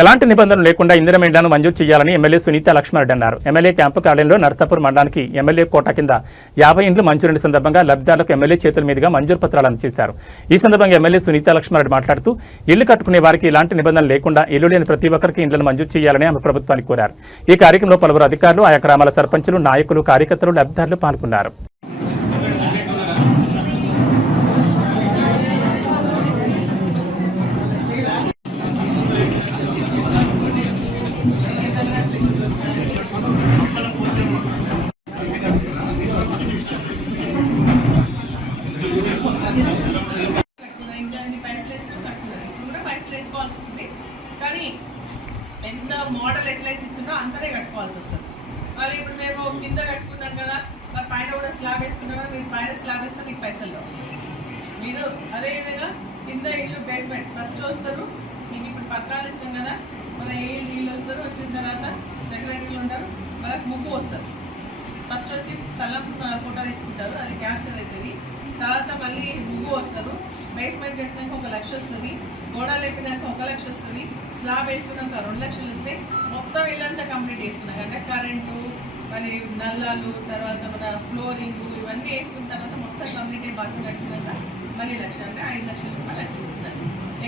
ఎలాంటి నిబంధనలు లేకుండా ఇందిరమ ఇండ్లను మంజూరు చేయాలని ఎమ్మెల్యే సునీత లక్ష్మారెడ్డి అన్నారు. ఎమ్మెల్యే క్యాంపు కార్యాలయంలో నర్సాపూర్ మండలానికి ఎమ్మెల్యే కోట కింద 50 ఇండ్లు మంజూరు సందర్భంగా లబ్ధిదారులకు ఎమ్మెల్యే చేతుల మీదుగా మంజూరు పత్రాలు అందజేశారు. ఈ సందర్భంగా ఎమ్మెల్యే సునీత లక్ష్మారెడ్డి మాట్లాడుతూ ఇల్లు కట్టుకునే వారికి ఎలాంటి నిబంధనలు లేకుండా ఇల్లు లేని ప్రతి ఒక్కరికి ఇండ్లను మంజూరు చేయాలని ఆమె ప్రభుత్వానికి కోరారు. ఈ కార్యక్రమంలో పలువురు అధికారులు, ఆయా గ్రామాల సర్పంచులు, నాయకులు, కార్యకర్తలు, లబ్ధిదారులు పాల్గొన్నారు. కానీ ఎంత మోడల్ ఎట్లయితే ఇస్తున్నా అంతనే కట్టుకోవాల్సి వస్తుంది. మరి ఇప్పుడు మేము కింద కట్టుకున్నాం కదా, మరి పైన కూడా స్లాబ్ వేసుకున్నాం కదా, మీరు పైన స్లాబ్ వేస్తే మీకు పైసలు మీరు అదేవిధంగా కింద ఇల్లు బేస్మెంట్ ఫస్ట్ వస్తారు. మీకు ఇప్పుడు పత్రాలు ఇస్తాం కదా, మన ఏ ఇల్లు వస్తారు, వచ్చిన తర్వాత సెక్రటరీలు ఉంటారు, వాళ్ళకి ముగ్గు వస్తారు. ఫస్ట్ వచ్చి స్థలం ఫోటో తీసుకుంటారు, అది క్యాప్చర్ అవుతుంది. తర్వాత మళ్ళీ ముగ్గు వస్తారు. బేస్మెంట్ కట్టినాక 1 లక్ష వస్తుంది, గోడలు ఎక్కినాక 1 లక్ష వస్తుంది, స్లాబ్ వేసుకున్నాక 2 లక్షలు వస్తే మొత్తం ఇల్లంతా కంప్లీట్ చేసుకున్నాక అంటే కరెంటు, మళ్ళీ నల్లాలు, తర్వాత మన ఫ్లోరింగ్ ఇవన్నీ వేసుకున్న తర్వాత మొత్తం కంప్లీట్ అయ్యి బాత్రూమ్ కట్టుకున్నాక మళ్ళీ 1 లక్ష అంటే 5 లక్షల రూపాయలు అట్లా ఇస్తున్నారు.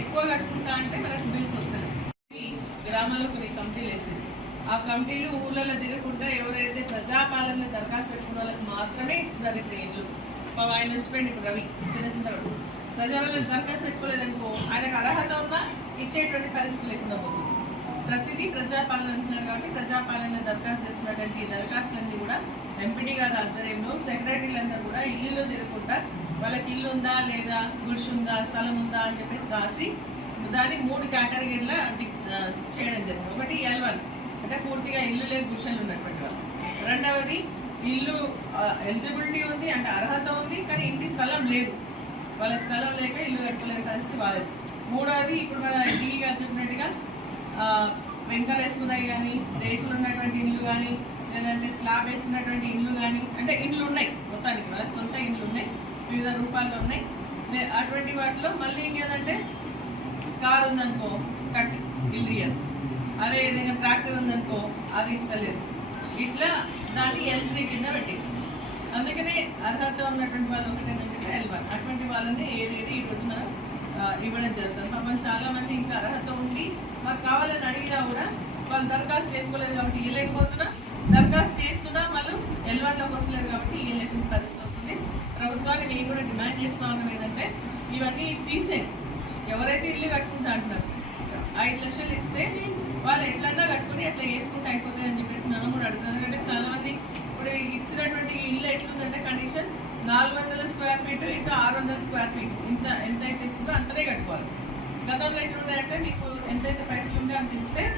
ఎక్కువ కట్టుకుంటా అంటే మనకు బిల్స్ వస్తాయి. గ్రామాల్లో కొన్ని కమిటీలు వేసింది. ఆ కమిటీలు ఊళ్ళలో తిరగకుండా ఎవరైతే ప్రజాపాలన దరఖాస్తు పెట్టుకున్న వాళ్ళకి మాత్రమే ఇస్తున్నారు. ఇప్పుడు ఇల్లు ఆయన వచ్చిపోయింది. ఇప్పుడు రవి చిన్న ప్రజాపాలన దరఖాస్తు పెట్టుకోలేదనుకో ఆయనకు అర్హత ఉందా ఇచ్చేటువంటి పరిస్థితి లేకుండా పోతుంది. ప్రతిదీ ప్రజాపాలన అంటున్నారు కాబట్టి ప్రజాపాలన దరఖాస్తు చేస్తున్నటువంటి దరఖాస్తులన్నీ కూడా ఎంపీటీ గారి ఆధ్వర్యంలో సెక్రటరీలందరూ కూడా ఇల్లులో తిరగకుండా వాళ్ళకి ఇల్లు ఉందా లేదా, గుడిసె ఉందా, స్థలం ఉందా అని చెప్పేసి రాసి దాన్ని 3 కేటగిరీలా చేయడం జరిగింది. ఒకటి L1 అంటే పూర్తిగా ఇల్లు లేని గుడిసెలు ఉన్నటువంటి వాళ్ళు. రెండవది ఇల్లు ఎలిజిబిలిటీ ఉంది అంటే అర్హత ఉంది కానీ ఇంటి స్థలం లేదు, వాళ్ళకి స్థలం లేక ఇల్లు కట్టుకోలేని పరిస్థితి వాళ్ళది. మూడవది ఇప్పుడు మన డీగా చెప్పినట్టుగా వెంకలు వేసుకున్నాయి కానీ, రేకులు ఉన్నటువంటి ఇండ్లు కానీ, లేదంటే స్లాబ్ వేసుకున్నటువంటి ఇండ్లు కానీ, అంటే ఇండ్లు ఉన్నాయి మొత్తానికి వాళ్ళకి సొంత ఇండ్లు ఉన్నాయి, వివిధ రూపాల్లో ఉన్నాయి. అటువంటి వాటిలో మళ్ళీ ఇంకేదంటే కారు ఉందనుకో కట్టి ఇల్లు ఇయ్యరు, అదేవిధంగా ట్రాక్టర్ ఉందనుకో అది ఇస్తలేదు. ఇట్లా దాన్ని L3 కింద పెట్టింది. అందుకనే అర్హత ఉన్నటువంటి వాళ్ళు ఒకటేంటంటే L1 అటువంటి వాళ్ళని ఏది ఈరోజు మనం ఇవ్వడం జరుగుతుంది. పాపం చాలా మంది ఇంకా అర్హత ఉండి మాకు కావాలని అడిగినా కూడా వాళ్ళు దరఖాస్తు చేసుకోలేదు కాబట్టి ఇవ్వలేకపోతున్నా, దరఖాస్తు చేసుకున్నా వాళ్ళు L1లోకి వస్తలేదు కాబట్టి ఇవ్వలేని పరిస్థితి వస్తుంది. ప్రభుత్వాన్ని మేము కూడా డిమాండ్ చేస్తూ ఉన్నాం ఏంటంటే ఇవన్నీ తీసేయండి. ఎవరైతే ఇల్లు కట్టుకుంటా అంటున్నారు 5 లక్షలు ఇస్తే వాళ్ళు ఎట్లన్నా కట్టుకుని అట్లా వేసుకుంటే అయిపోతుంది అని చెప్పేసి మనం కూడా అడుగుతుంది. ఎందుకంటే చాలా మంది ఇప్పుడు ఇచ్చినటువంటి ఇల్లు ఎట్లుందంటే కండిషన్ 400 స్క్వేర్ ఫీట్ ఇంకా 600 స్క్వేర్ ఫీట్ ఎంత అయితే ఇస్తుందో అంతనే కట్టుకోవాలి. గతంలో ఎట్లున్నాయంటే మీకు ఎంతైతే పైసలు ఉంటే అంత ఇస్తే